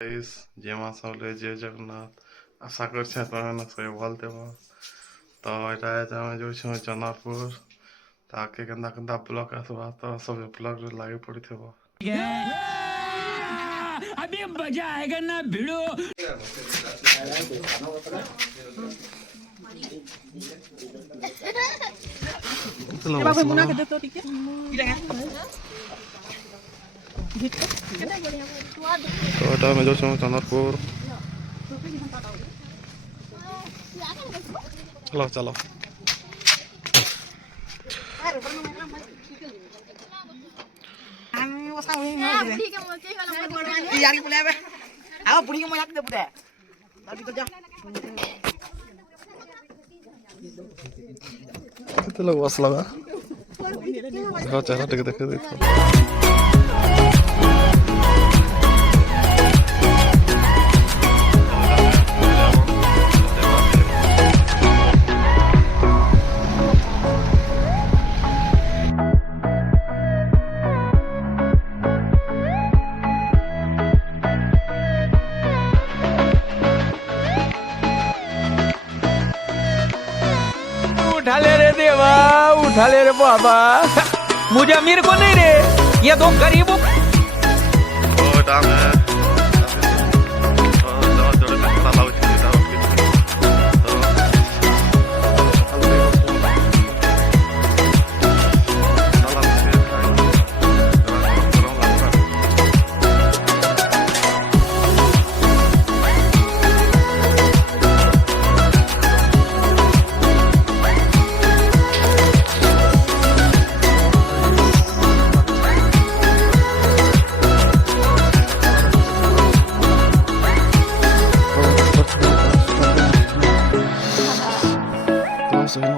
Guys जय मां सबले जय जगन्नाथ आशा करछे तमे सब भल देव तो एटा आमे जो छु चनापुर ताके केंदा केंदा ब्लॉक आसबा तो सब ब्लॉक रे लाइव पड़िथबो अभी मजा आएगा ना भिड़ो बाबा मुना के दे तो ठीक है तो एटा में जो छु चनापुर चलो चलो यारी बोले बे आओ बुढ़ी के मजाक दे बुदे अभी तो जा कितने लोग बस लगा देखो चेहरा देख देख देखो उठा ले रे देवा उठा ले रे बाबा मुझे अमीर को नहीं रे ये तो गरीबों तो एटा में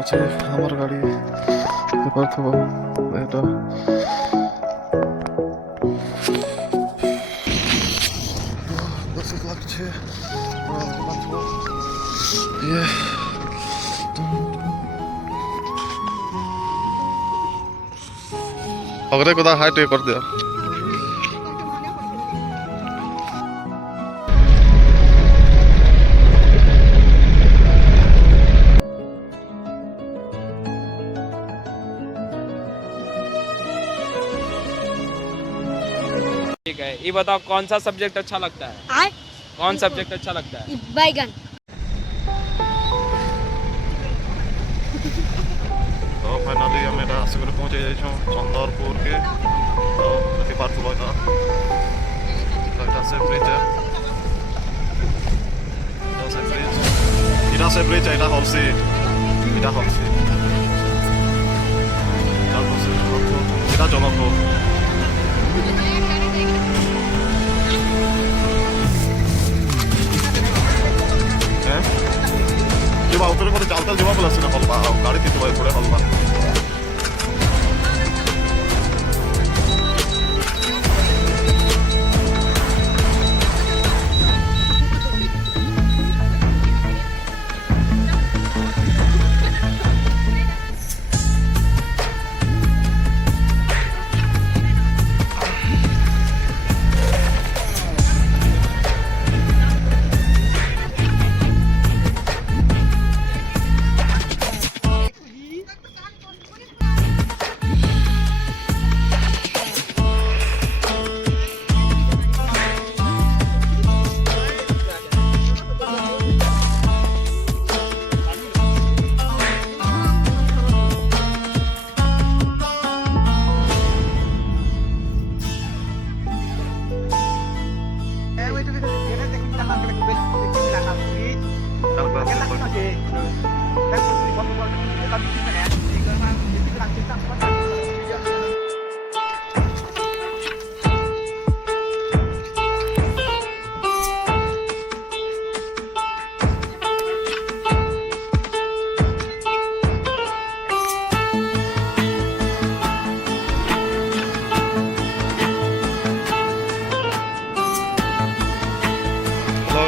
আছে আমার গাড়ি পারথব এটা লাগছে अगरे को हाइट कर दिया ठीक है ये बताओ कौन सा सब्जेक्ट अच्छा लगता है कौन सब्जेक्ट अच्छा लगता है बैगन तो फाइनली हम एटा आसिक पहुंचे जाइछो चंदरपुर के तो देखि पारथबो एटा से ब्रिज है इटा से ब्रिज एटा हलसी एटा जनकपुर जब उतरे को चालता जब बोला सुना हलवा गाड़ी थी तो थोड़े हलवा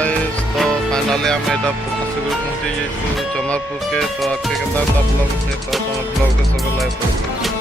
फाइनली आम एटा आसिक पहुँची जाइए चंदरपुर के तो आगे केंदा ब्लॉग से तो ब्लॉग सब live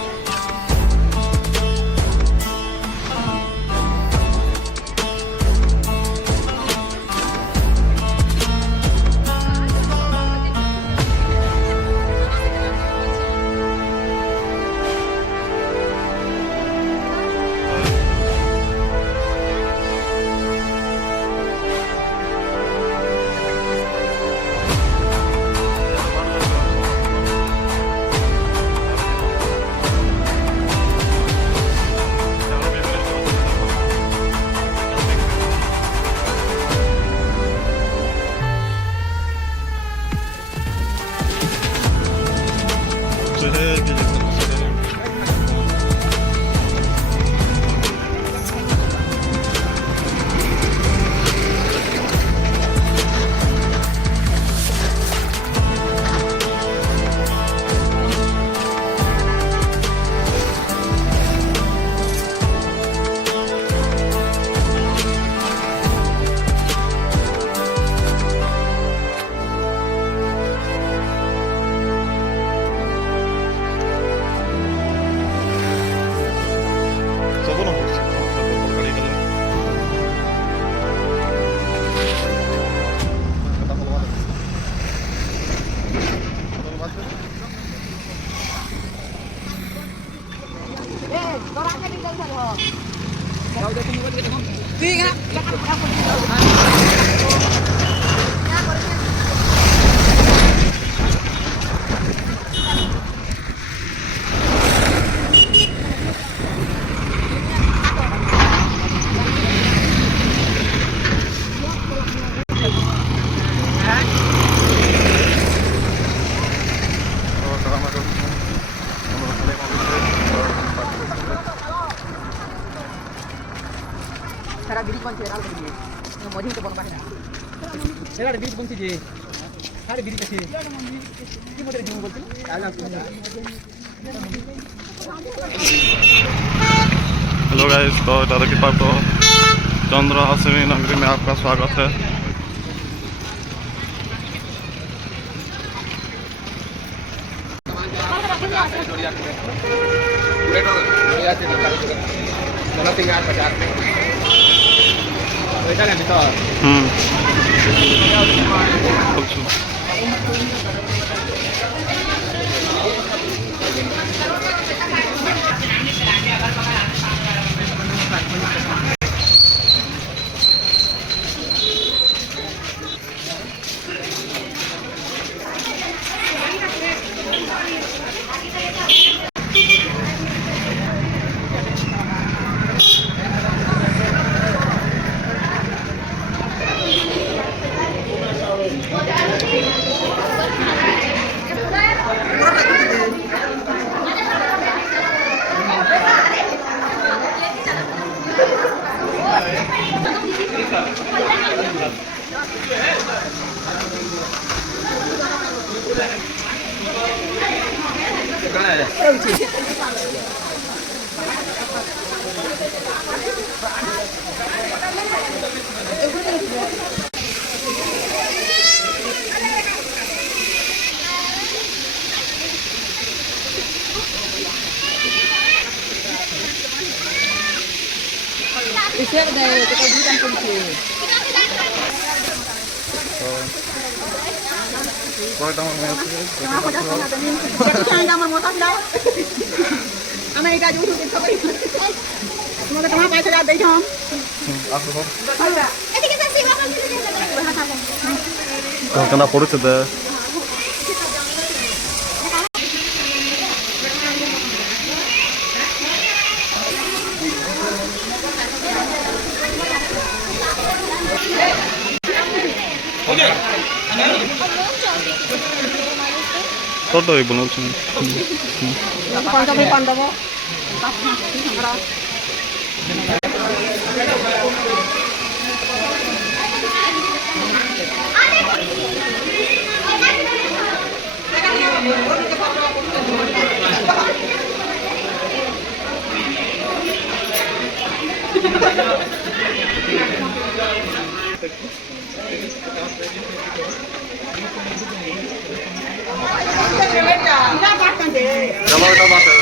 Cara biri kunci ada lagi. Yang mau itu bonus ada. Saya ada biri kunci je. Ada biri kunci. Ini mau dari jumlah kunci. Ada kunci. Hello guys, तो दादा की पास तो चंद्र हासिनी नगरी में आपका स्वागत है। Isir deh, kita berikan kunci. कोई तो Kenapa dah sangat ini? Jadi jangan motor dah. Amerika juga itu kali. Semoga teman apa sudah ada jam. aku kok Nanti kita silakan dulu. kau kena polisi deh. Toto ibu nonton. Pandang. चलो बेटा बात है।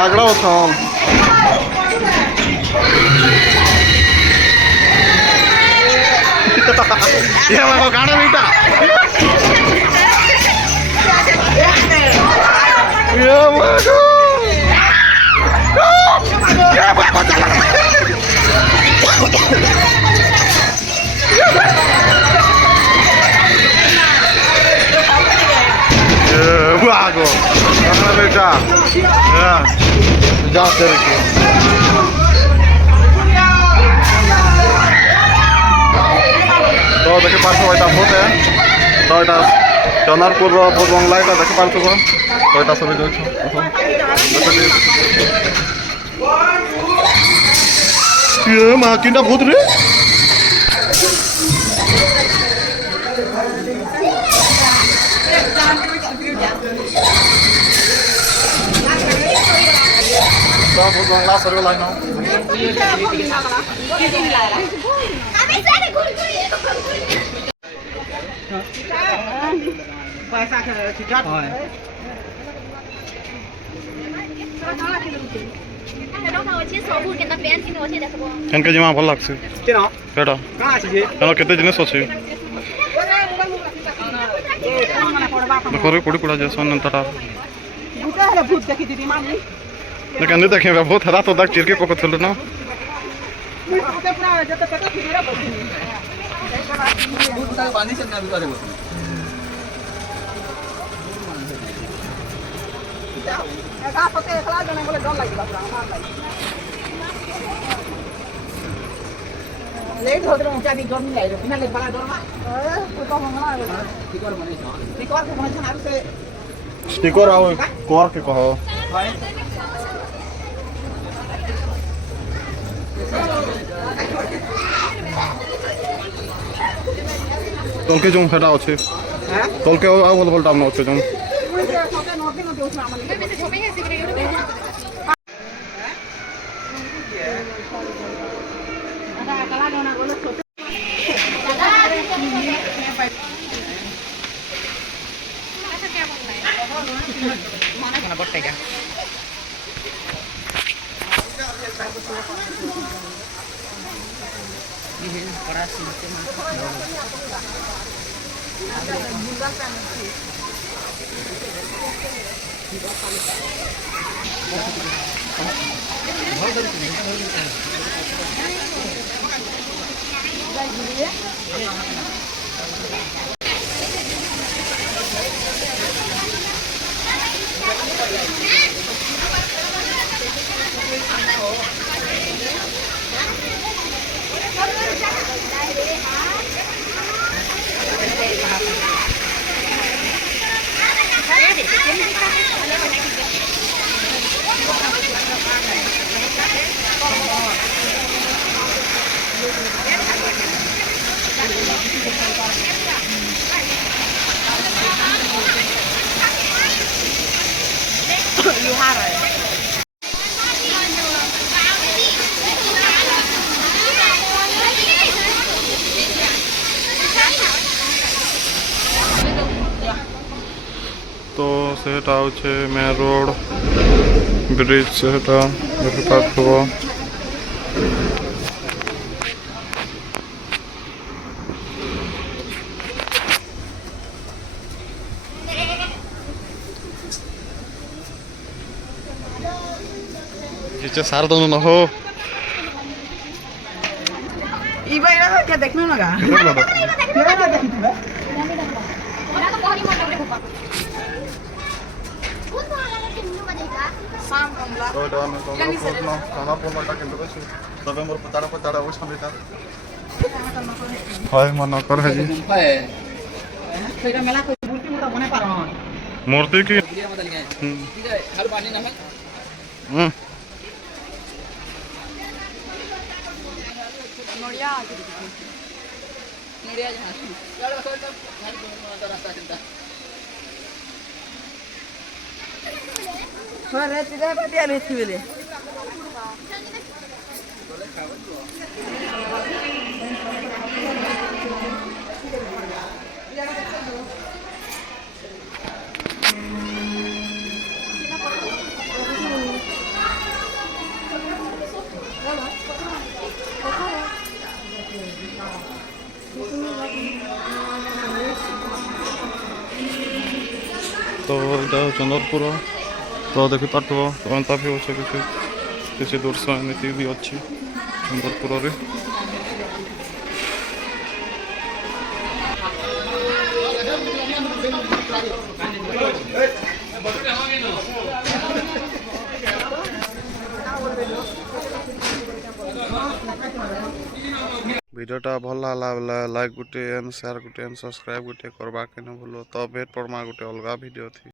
आगड़ा होता हूँ ये मेरे को गाना बेटा ये मेरे को Vago, गाना बेटा जा तेरे के तो देखे पार्थ वैटा भूत है तो এটা চনারপুর ভোট বাংলা এটা দেখে পারছো তো এটা ছবি দেখছো ये माँ किंडा भूत रे बहुत बंगला सर्वे लाइन पैसा ठीक ठाक है इनके जमा भल लगছে केना केटा कहाँ अछि जे एनो केते जिनिस अछि देखो रे कोड़ी कोड़ा जे सोन तटा बुझा है भूत देखी दीदी मानी लेकिन नहीं देखे बहुत हरा तो देख चिरके पको थलो ना ओते पूरा जते तक फिरे बसी भूत तक बांधी से ना बिचारे बसी एका पते एकला जने बोले डर लागिला पूरा मार लागी लेट हो रहा है डर नहीं लागिला बिना ले बड़ा डर मा तो मंगला टिकर बने टिकर के बने छन से स्टिकर आओ कोर के कहो तोल के जो हेडा अछि तोल के आओ बोल बोल टाम न अछि जो तो सेटा होचे मेन रोड ब्रिज सेटा देखि पाखबो किचे सार दोनो न हो ई बैरा के देखनो लगा केना ना देखी तू शाम कमला तो डन तो खाना पोमटा केंद्र बस तबे मोर पताड़ा वो समिता हाय मन कर है जी सेटा मेला को मूर्ति मोटा बने पारन मूर्ति की ठीक है हर पानी ना नोड़िया नोड़िया जहां चल चल रास्ता चलता हाँ रहती है बढ़िया रहती है तो चंद्रपुर तो देखी पार्थ एंता भी अच्छे किसी दृश्य एमती भी अच्छी चंद्रपुर रे वीडियोटा भल लागला like Gute and share Gute and subscribe गुटे करबा के न भूलो तो भेट परमा गुटे अलगा वीडियो थी।